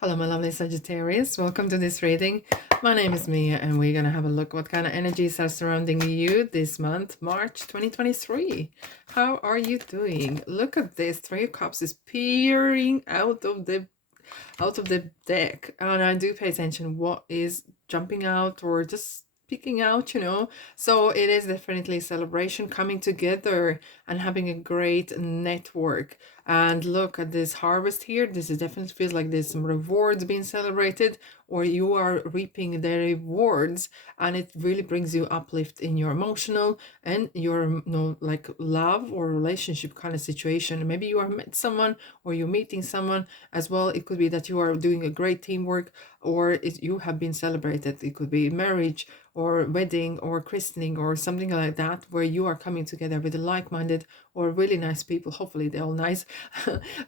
Hello, my lovely Sagittarius. Welcome to this reading. My name is Mia, and we're going to have a look what kind of energies are surrounding you this month, March 2023. How are you doing? Look at this. Three of Cups is peering out of the deck, and I do pay attention what is jumping out or just speaking out, so it is definitely a celebration, coming together and having a great network. And look at this harvest here. This is definitely feels like there's some rewards being celebrated, or you are reaping the rewards, and it really brings you uplift in your emotional and your like love or relationship kind of situation. Maybe you are met someone or you're meeting someone as well. It could be that you are doing a great teamwork, or you have been celebrated. It could be marriage or wedding or christening or something like that, where you are coming together with a like-minded or really nice people. Hopefully they're all nice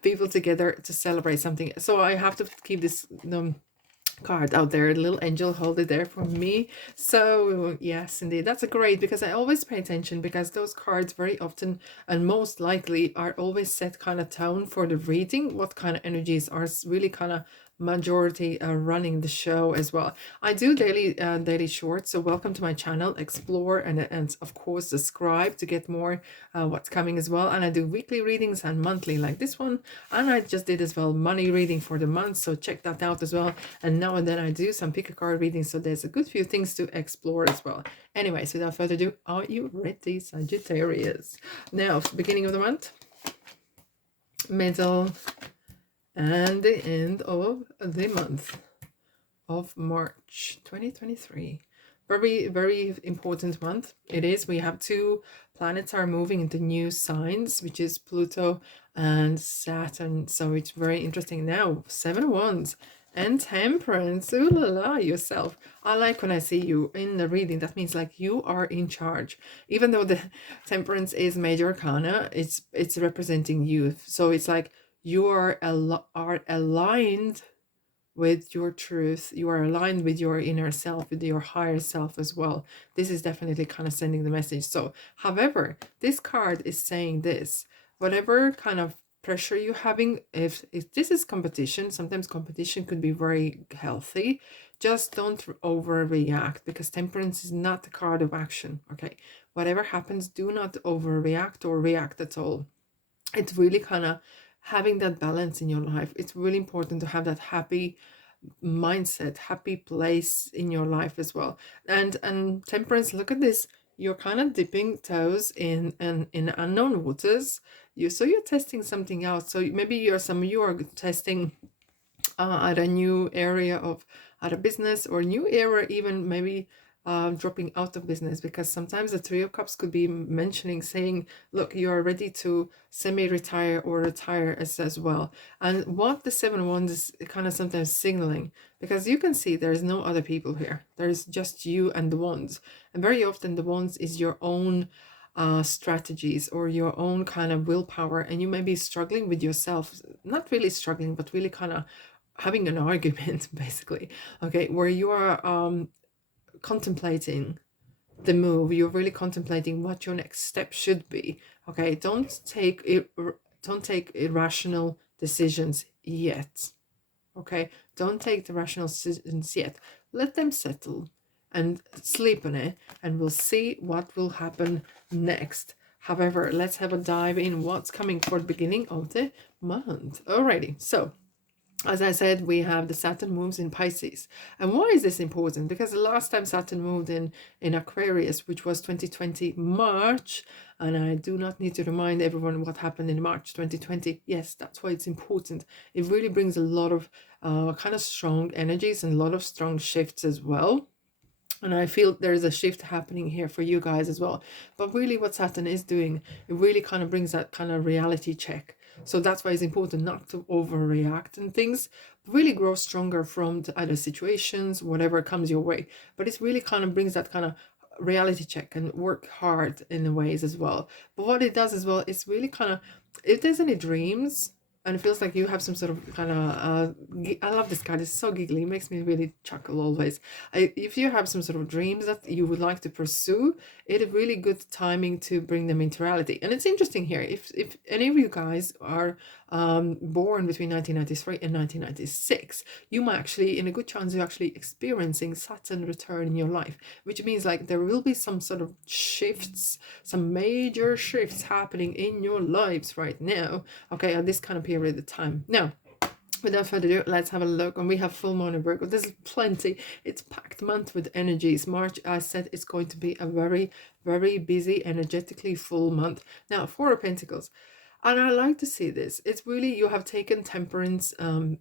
people together to celebrate something. So I have to keep this card out there, a little angel, hold it there for me. So yes, indeed, that's a great, because I always pay attention, because those cards very often and most likely are always set kind of tone for the reading, what kind of energies are really kind of majority running the show as well. I do daily shorts, so welcome to my channel, explore, and of course subscribe to get more what's coming as well. And I do weekly readings and monthly like this one, and I just did as well money reading for the month, so check that out as well. And now and then I do some pick a card readings, so there's a good few things to explore as well. Anyways, without further ado, are you ready, Sagittarius? Now, beginning of the month, middle, and the end of the month of March 2023. Very, very important month. It is. We have two planets are moving into new signs, which is Pluto and Saturn. So it's very interesting. Now, 7 of Wands and Temperance. Ooh la la, yourself. I like when I see you in the reading. That means like you are in charge. Even though the Temperance is major arcana, it's representing you. So it's like you are aligned with your truth. You are aligned with your inner self, with your higher self as well. This is definitely kind of sending the message. So however, this card is saying this: whatever kind of pressure you're having, if this is competition, sometimes competition could be very healthy. Just don't overreact, because Temperance is not the card of action. Okay, whatever happens, do not overreact or react at all. It's really kind of having that balance in your life. It's really important to have that happy mindset, happy place in your life as well. And Temperance, look at this. You're kind of dipping toes in unknown waters. You're testing something out. So maybe some of you are testing at a new area of at a business, or new area, even maybe dropping out of business, because sometimes the Three of Cups could be mentioning, saying, look, you are ready to semi-retire or retire as well. And what the Seven of Wands is kind of sometimes signaling, because you can see there's no other people here, there's just you and the Wands. And very often the Wands is your own strategies or your own kind of willpower, and you may be struggling with yourself, not really struggling, but really kind of having an argument basically, okay, where you are contemplating the move. You're really contemplating what your next step should be. Okay, don't take irrational decisions yet. Okay, don't take the rational decisions yet. Let them settle and sleep on it, and we'll see what will happen next. However, let's have a dive in what's coming for the beginning of the month. Alrighty, so as I said, we have the Saturn moves in Pisces. And why is this important? Because the last time Saturn moved in Aquarius, which was 2020 March, and I do not need to remind everyone what happened in March 2020. Yes, that's why it's important. It really brings a lot of kind of strong energies and a lot of strong shifts as well. And I feel there's a shift happening here for you guys as well. But really what Saturn is doing, it really kind of brings that kind of reality check. So that's why it's important not to overreact and things, but really grow stronger from the other situations, whatever comes your way. But it really kind of brings that kind of reality check and work hard in the ways as well. But what it does as well, it's really kind of, if there's any dreams, and it feels like you have some sort of kind of I love this card, it's so giggly, it makes me really chuckle always. If you have some sort of dreams that you would like to pursue, it's a really good timing to bring them into reality. And it's interesting here, if any of you guys are born between 1993 and 1996, you might actually, in a good chance, you're actually experiencing Saturn return in your life, which means like there will be some sort of shifts, some major shifts happening in your lives right now, okay, at this kind of period of time. Now, without further ado, let's have a look. And we have full moon in Virgo. There's plenty. It's packed month with energies. March, I said, is going to be a very, very busy, energetically full month. Now, Four of Pentacles. And I like to see this. It's really, you have taken temperance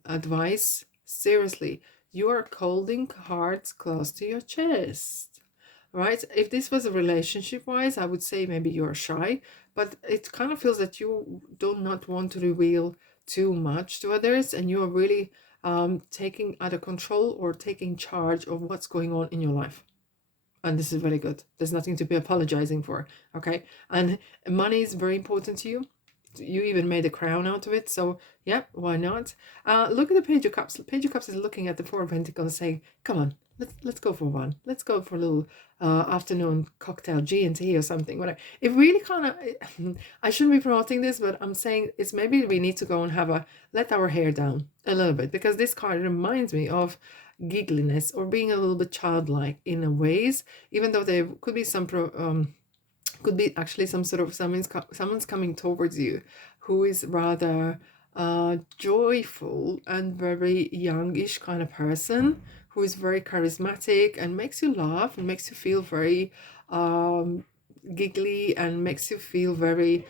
advice seriously. You are holding cards close to your chest, right? If this was a relationship wise, I would say maybe you're shy, but it kind of feels that you do not want to reveal too much to others, and you are really taking either control or taking charge of what's going on in your life. And this is very good. There's nothing to be apologizing for, okay? And money is very important to you. You even made a crown out of it, so yeah, why not? Look at the Page of Cups. The Page of Cups is looking at the Four of Pentacles saying, come on, let's go for one. Let's go for a little afternoon cocktail, G&T or something, whatever. It really kind of, I shouldn't be promoting this, but I'm saying it's maybe we need to go and have let our hair down a little bit, because this card reminds me of giggliness or being a little bit childlike in a ways, even though there could be some could be actually some sort of someone's coming towards you who is rather joyful and very youngish kind of person, who is very charismatic and makes you laugh and makes you feel very giggly and makes you feel very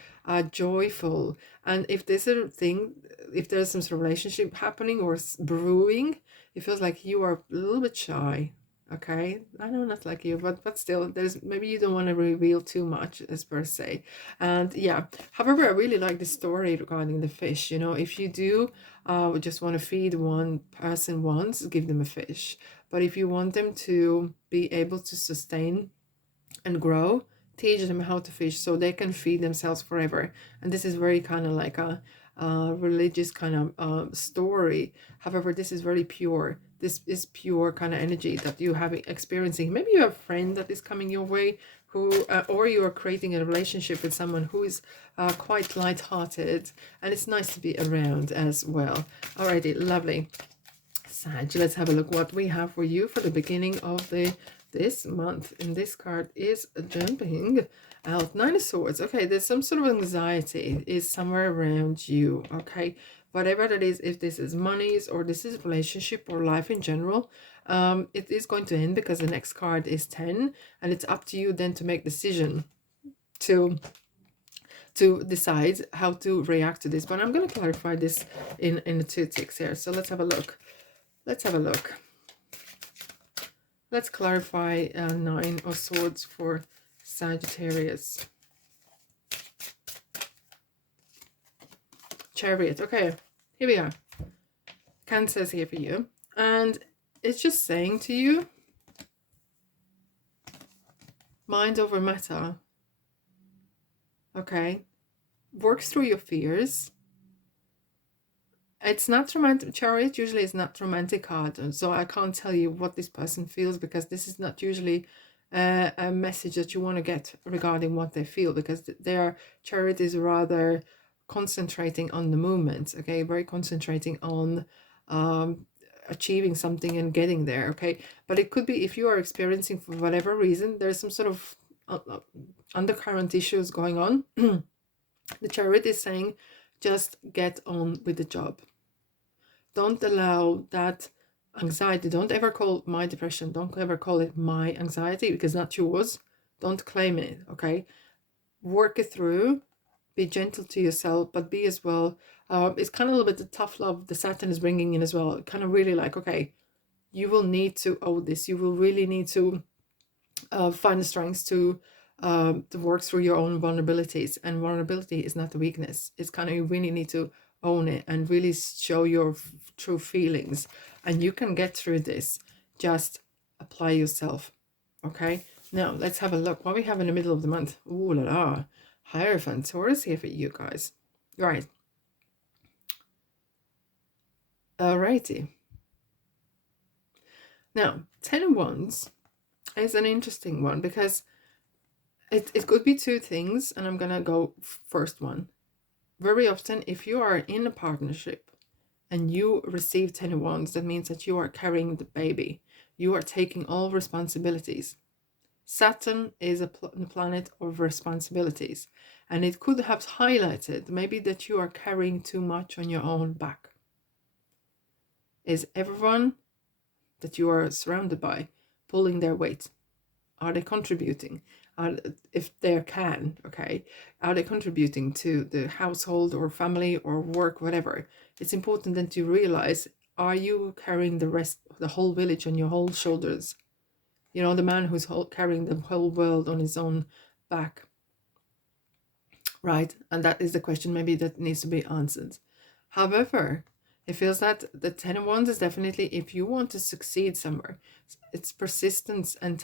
joyful. And if there's a thing, if there's some sort of relationship happening or brewing, it feels like you are a little bit shy. Okay, I know not like you, but still, there's maybe you don't want to reveal too much as per se. And yeah, however, I really like the story regarding the fish. You know, if you do just want to feed one person once, give them a fish. But if you want them to be able to sustain and grow, teach them how to fish so they can feed themselves forever. And this is very kind of like a religious kind of story. However, this is very pure. This is pure kind of energy that you have experiencing. Maybe you have a friend that is coming your way, who or you are creating a relationship with someone who is quite light-hearted, and it's nice to be around as well. Alrighty, lovely. Sag, let's have a look what we have for you for the beginning of this month. And this card is jumping out. Nine of Swords. Okay, there's some sort of anxiety is somewhere around you. Okay, whatever that is, if this is monies or this is relationship or life in general, it is going to end, because the next card is 10, and it's up to you then to make decision to decide how to react to this. But I'm going to clarify this in the 2 ticks here. So let's have a look. Let's have a look. Let's clarify Nine of Swords for Sagittarius. Chariot. Okay, here we are. Cancer's here for you. And it's just saying to you, mind over matter. Okay. Work through your fears. It's not romantic. Chariot usually is not romantic card, so I can't tell you what this person feels, because this is not usually a message that you want to get regarding what they feel, because their Chariot is rather concentrating on the movement. Okay, very concentrating on achieving something and getting there. Okay, but it could be, if you are experiencing, for whatever reason, there's some sort of undercurrent issues going on. The Chariot is saying, just get on with the job. Don't allow that anxiety. Don't ever call my depression, don't ever call it my anxiety, because not yours. Don't claim it. Okay, work it through. Be gentle to yourself, but be as well, it's kind of a little bit the tough love the Saturn is bringing in as well. Kind of really like, okay, you will need to own this. You will really need to find the strength to work through your own vulnerabilities. And vulnerability is not a weakness. It's kind of, you really need to own it and really show your true feelings. And you can get through this. Just apply yourself. Okay, now let's have a look what we have in the middle of the month. Ooh la la. Hierophant. Taurus here for you guys. Right. Alrighty. Now, 10 of Wands is an interesting one, because it could be two things, and I'm gonna go first one. very often, if you are in a partnership and you receive 10 of Wands, that means that you are carrying the baby. You are taking all responsibilities. Saturn is a planet of responsibilities, and it could have highlighted maybe that you are carrying too much on your own back. Is everyone that you are surrounded by pulling their weight? Are they contributing? If they can, okay, are they contributing to the household or family or work, whatever? It's important then to realize, are you carrying the whole village on your whole shoulders? You know, the man who's carrying the whole world on his own back, right? And that is the question maybe that needs to be answered. However, it feels that the 10 of Wands is definitely, if you want to succeed somewhere, it's persistence and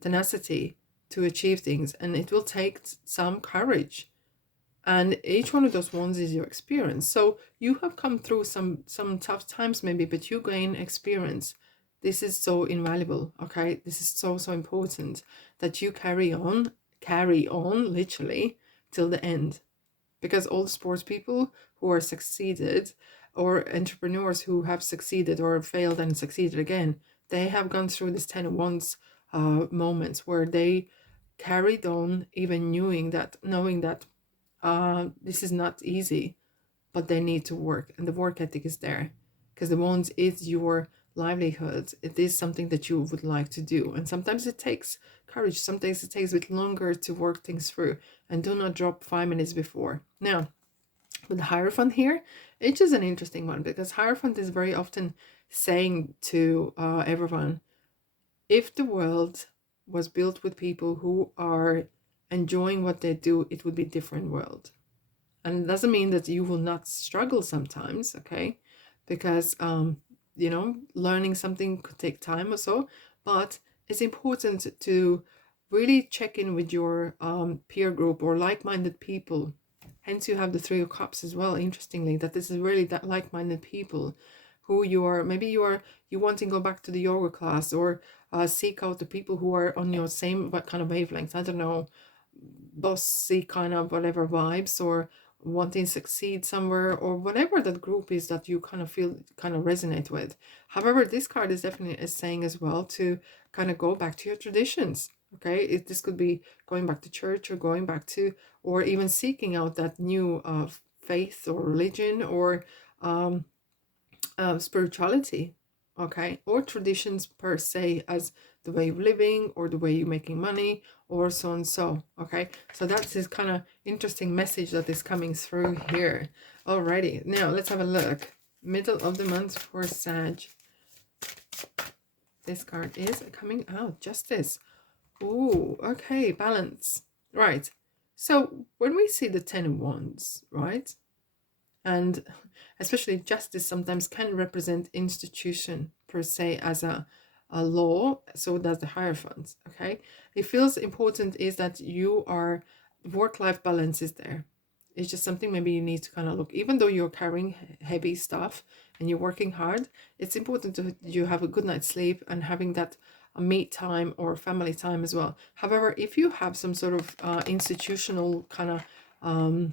tenacity to achieve things, and it will take some courage. And each one of those ones is your experience. So you have come through some tough times maybe, but you gain experience. This is so invaluable, okay? This is so important that you carry on literally till the end. Because all the sports people who are succeeded, or entrepreneurs who have succeeded or failed and succeeded again, they have gone through this 10 of Wands moments where they carried on, even knowing that this is not easy, but they need to work, and the work ethic is there, because the Wands is your livelihood. It is something that you would like to do, and sometimes it takes courage, sometimes it takes a bit longer to work things through, and do not drop 5 minutes before. Now, with the Hierophant here, it's just an interesting one, because Hierophant is very often saying to everyone, if the world was built with people who are enjoying what they do, it would be a different world. And it doesn't mean that you will not struggle sometimes, okay? Because you know, learning something could take time or so, but it's important to really check in with your peer group or like-minded people. Hence you have the 3 of Cups as well, interestingly, that this is really that like-minded people who you are, maybe you want to go back to the yoga class, or seek out the people who are on your same kind of wavelength. I don't know, bossy kind of whatever vibes, or wanting to succeed somewhere, or whatever that group is that you kind of feel kind of resonate with. However, this card is definitely saying as well to kind of go back to your traditions. Okay, this could be going back to church, or going back to, or even seeking out that new faith or religion, or spirituality, okay, or traditions per se, as the way of living or the way you're making money, or so and so. Okay, so that's this kind of interesting message that is coming through here. Alrighty, now let's have a look. Middle of the month for Sag. This card is coming out, Justice. Oh, okay, balance. Right, so when we see the 10 of Wands, right, and especially justice sometimes can represent institution per se as a law, so does the Hierophant. Okay, it feels important is that you are, work-life balance is there. It's just something maybe you need to kind of look, even though you're carrying heavy stuff and you're working hard, it's important to you have a good night's sleep and having that me time or family time as well. However, if you have some sort of institutional kind of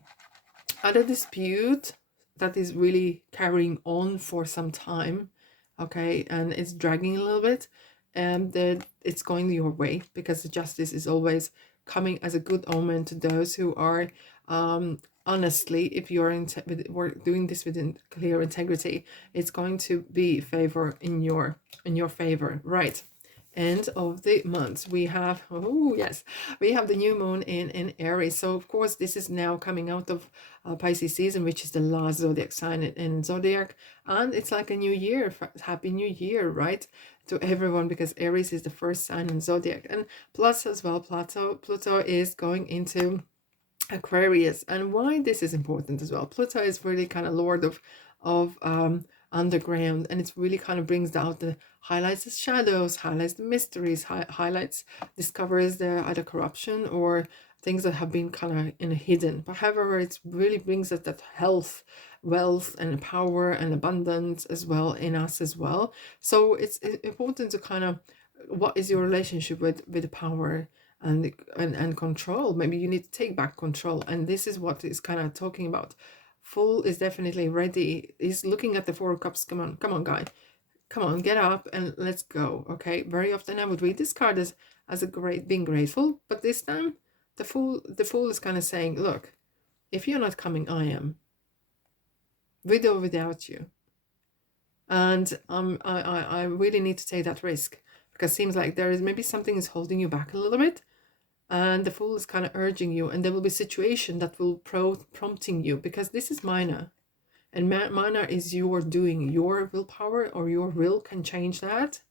other dispute that is really carrying on for some time, okay, and it's dragging a little bit, and that it's going your way, because the justice is always coming as a good omen to those who are honestly, if you're we're doing this within clear integrity, it's going to be favor in your favor, right? End of the month, we have, oh yes, we have the new moon in Aries. So of course this is now coming out of Pisces season, which is the last zodiac sign in zodiac, and it's like a new year. Happy new year, right, to everyone, because Aries is the first sign in zodiac. And plus as well, Pluto is going into Aquarius. And why this is important as well, Pluto is really kind of lord of underground, and it really kind of brings out the highlights the shadows, highlights the mysteries, highlights, discovers the either corruption or things that have been kind of in hidden. But however, it really brings us that health, wealth, and power and abundance as well in us as well. So it's important to kind of, what is your relationship with the power and control. Maybe you need to take back control, and this is what is kind of talking about. Fool is definitely ready. He's looking at the Four of Cups. Come on, guy. Come on, get up and let's go. Okay. Very often I would read this card as a being grateful, but this time the fool is kind of saying, look, if you're not coming, I am, with or without you. And I really need to take that risk, because it seems like there is maybe something is holding you back a little bit, and the fool is kind of urging you, and there will be a situation that will prompting you, because this is minor, and minor is your doing, your willpower or your will can change that.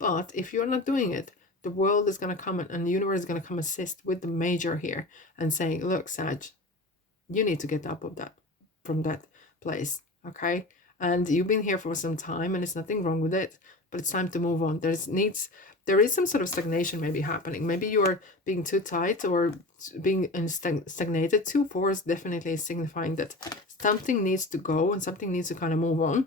But if you're not doing it, the world is going to come and the universe is going to come assist with the major here and saying, look, Sag, you need to get up of that, from that place. Okay. And you've been here for some time and there's nothing wrong with it, but it's time to move on. There is some sort of stagnation maybe happening. Maybe you're being too tight or being stagnated. 2-4 is definitely signifying that something needs to go and something needs to kind of move on.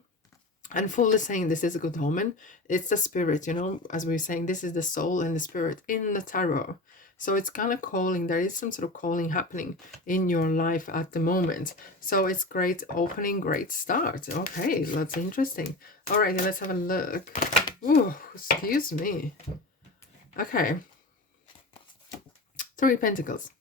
And Fool is saying this is a good omen. It's the spirit, you know, as we were saying, this is the soul and the spirit in the tarot. So it's kind of calling, there is some sort of calling happening in your life at the moment. So it's great opening, great start. Okay, that's interesting. All right, let's have a look. Ooh, excuse me. Okay. 3 Pentacles.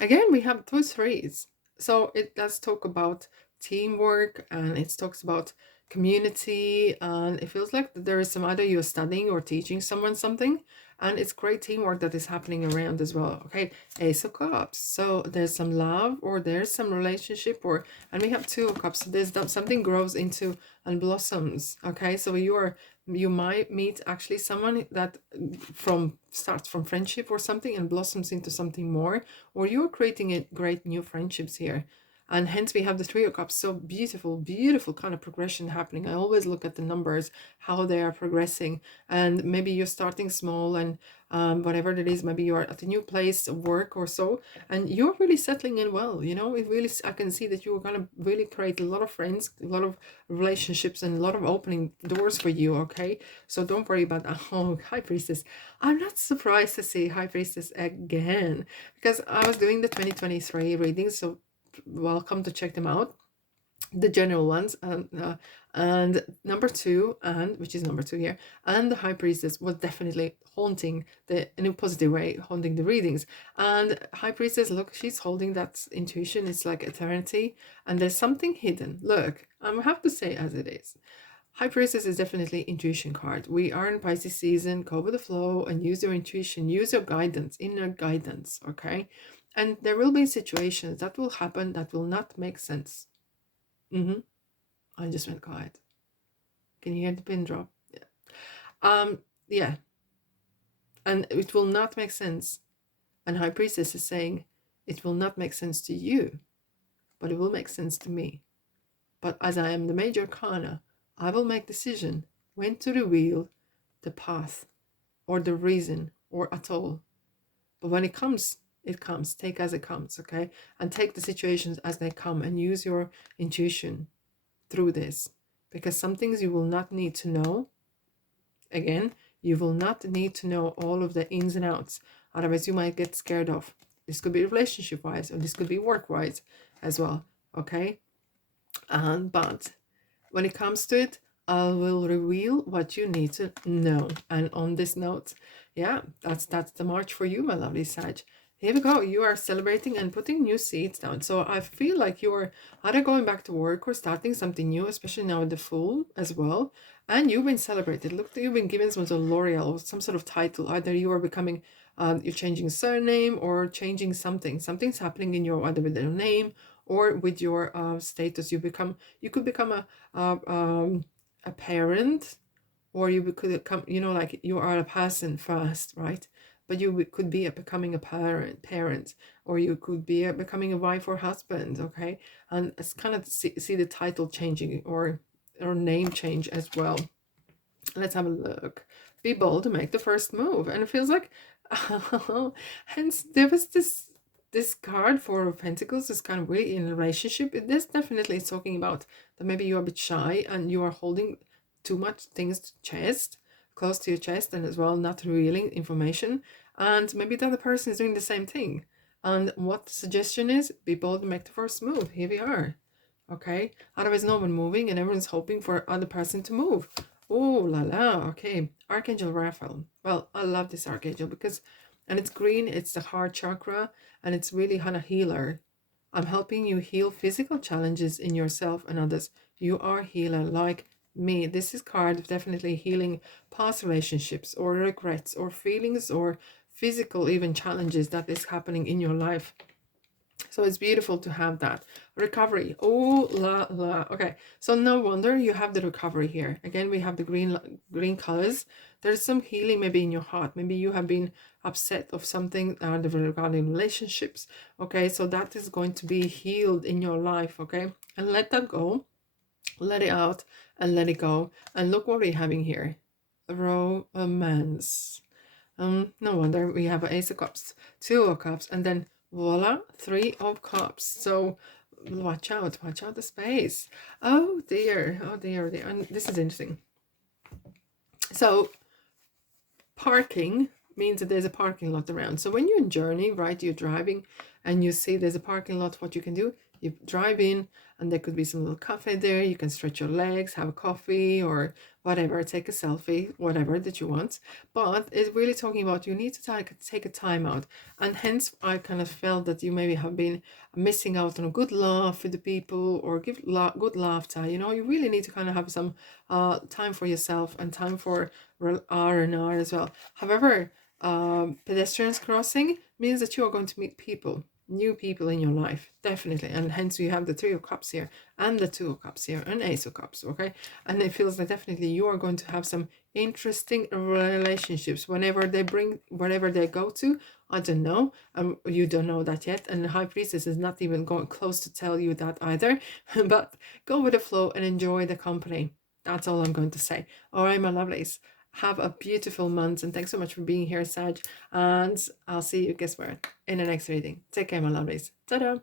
Again, we have 2 threes. So it does talk about teamwork, and it talks about community, and it feels like there is some either you're studying or teaching someone something, and it's great teamwork that is happening around as well. Okay, Ace of Cups. So there's some love, or there's some relationship, or and we have 2 of Cups. So there's something grows into and blossoms. Okay, so you might meet actually someone that starts from friendship or something and blossoms into something more, or you're creating a great new friendships here. And hence we have the 3 of Cups. So beautiful, beautiful kind of progression happening. I always look at the numbers, how they are progressing. And maybe you're starting small and whatever it is, maybe you're at a new place of work or so, and you're really settling in well. You know, it really, I can see that you're going to really create a lot of friends, a lot of relationships, and a lot of opening doors for you. Okay, so don't worry about that. Oh, High Priestess. I'm not surprised to see High Priestess again, because I was doing the 2023 readings, so welcome to check them out, the general ones, and number 2, and which is number 2 here, and the High Priestess was definitely haunting in a positive way, haunting the readings. And High Priestess, look, she's holding that intuition. It's like eternity, and there's something hidden. Look, I have to say as it is, High Priestess is definitely intuition card. We are in Pisces season. Go with the flow and use your intuition, use your guidance, inner guidance. Okay, and there will be situations that will happen that will not make sense. I just went quiet. Can you hear the pin drop? Yeah. Yeah. And it will not make sense. And High Priestess is saying, it will not make sense to you, but it will make sense to me. But as I am the major arcana, I will make decision when to reveal the path or the reason or at all. But when it comes, it comes. Take as it comes, okay? And take the situations as they come and use your intuition through this. Because some things you will not need to know. Again, you will not need to know all of the ins and outs. Otherwise, you might get scared off. This could be relationship-wise, or this could be work-wise as well, okay? But when it comes to it, I will reveal what you need to know. And on this note, yeah, that's the March for you, my lovely Sag. Here we go. You are celebrating and putting new seeds down. So I feel like you're either going back to work or starting something new, especially now with the Fool as well. And you've been celebrated. Look, you've been given some sort of L'Oreal or some sort of title. Either you are becoming, you're changing surname or changing something. Something's happening in your, either with your name or with your status. You could become a parent, or you could become, you know, like you are a person first, right? But you could be becoming a parent, or you could be becoming a wife or husband, okay? And it's kind of see the title changing or name change as well. Let's have a look. Be bold to make the first move. And it feels like, hence there was this card, 4 of Pentacles, is kind of really in a relationship. This definitely is talking about that maybe you're a bit shy and you are holding too much things to chest. close to your chest and as well not revealing information. And maybe the other person is doing the same thing. And what the suggestion is, be bold and make the first move. Here we are. Okay, otherwise no one moving and everyone's hoping for other person to move. Oh la la. Okay, Archangel Raphael. Well, I love this archangel because, and it's green, it's the heart chakra, and it's really kind of healer. I'm helping you heal physical challenges in yourself and others. You are a healer like me. This is card definitely healing past relationships or regrets or feelings or physical even challenges that is happening in your life. So it's beautiful to have that. Recovery. Oh la la. Okay, so no wonder you have the recovery here. Again, we have the green colors. There's some healing maybe in your heart. Maybe you have been upset of something regarding relationships. Okay, so that is going to be healed in your life. Okay, and let that go. Let it out and let it go. And look what we're having here. Romance. No wonder we have an Ace of Cups, Two of Cups, and then voila, Three of Cups. So watch out the space. Oh dear, oh dear, dear. And this is interesting. So parking means that there's a parking lot around. So when you're journeying, right, you're driving and you see there's a parking lot, what you can do, you drive in and there could be some little cafe there. You can stretch your legs, have a coffee or whatever, take a selfie, whatever that you want. But it's really talking about you need to take a time out. And hence I kind of felt that you maybe have been missing out on a good laugh with the people or give good laughter. You know, you really need to kind of have some time for yourself and time for R&R as well. However, pedestrians crossing means that you are going to meet people, new people in your life, definitely, and hence you have the Three of Cups here and the Two of Cups here and Ace of Cups. Okay, and it feels like definitely you are going to have some interesting relationships whenever they go to. I don't know, you don't know that yet, and the High Priestess is not even going close to tell you that either. But go with the flow and enjoy the company. That's all I'm going to say. All right, my lovelies, have a beautiful month and thanks so much for being here, Sag, and I'll see you, guess where, in the next reading. Take care, my lovelies. Ta-da.